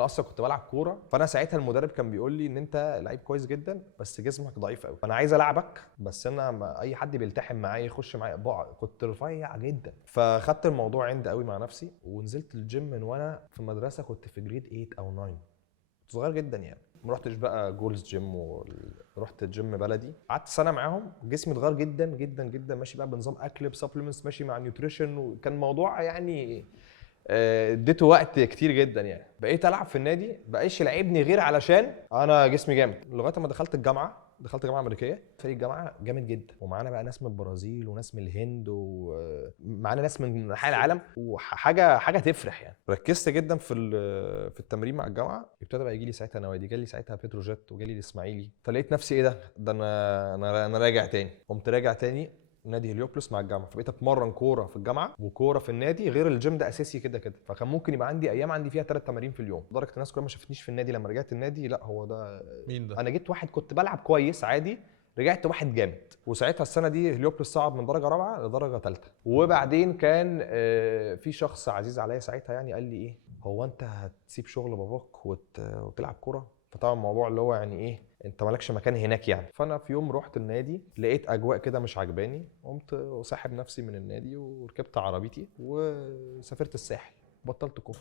انا اصلا كنت بلعب كوره، فانا ساعتها المدرب كان بيقول لي ان انت لعيب كويس جدا بس جسمك ضعيف قوي، انا عايز العبك بس انا ما اي حد بيلتحم معايا يخش معايا بقع، كنت رفيع جدا. فخدت الموضوع عندي قوي مع نفسي ونزلت الجيم من وانا في المدرسه، كنت في جريد 8 او 9، كنت صغير جدا يعني. ما رحتش بقى جولز جيم ورحت جيم بلدي، قعدت سنه معاهم، جسمي اتغير جدا جدا جدا، ماشي بقى بنظام اكل بسبلمنتس، ماشي مع نيوتريشن، وكان موضوع يعني اديته وقت كتير جدا يعني. بقيت العب في النادي، بقاش يلعبني غير علشان انا جسمي جامد. لغايه ما دخلت الجامعه، دخلت جامعه امريكيه، فريق الجامعه جامد جدا، ومعانا بقى ناس من البرازيل وناس من الهند ومعانا ناس من انحاء العالم، وحاجه تفرح يعني. ركزت جدا في التمرين مع الجامعه، ابتدى بقى يجي لي ساعتها نوادي، جالي ساعتها بتروجيت وجالي الاسماعيلي، فلقيت نفسي ايه ده انا راجع تاني. قمت راجع تاني نادي هليوبلس مع الجامعه، فبقيت اتمرن كوره في الجامعه وكوره في النادي، غير الجيم ده اساسي كده كده. فكان ممكن يبقى عندي ايام عندي فيها 3 تمارين في اليوم، لدرجه الناس كلها ما شافتنيش في النادي لما رجعت النادي، لا هو ده مين ده؟ انا جيت واحد كنت بلعب كويس عادي، رجعت واحد جامد. وساعتها السنه دي هليوبلس صعد من درجه رابعه لدرجه ثالثه. وبعدين كان في شخص عزيز عليا ساعتها يعني قال لي ايه، هو انت هتسيب شغل باباك وتلعب كوره؟ فطبعا الموضوع اللي هو يعني ايه، انت مالكش مكان هناك يعني. فانا في يوم رحت النادي، لقيت اجواء كده مش عجباني، قمت وساحب نفسي من النادي وركبت عربيتي وسافرت الساحل، بطلت كوره.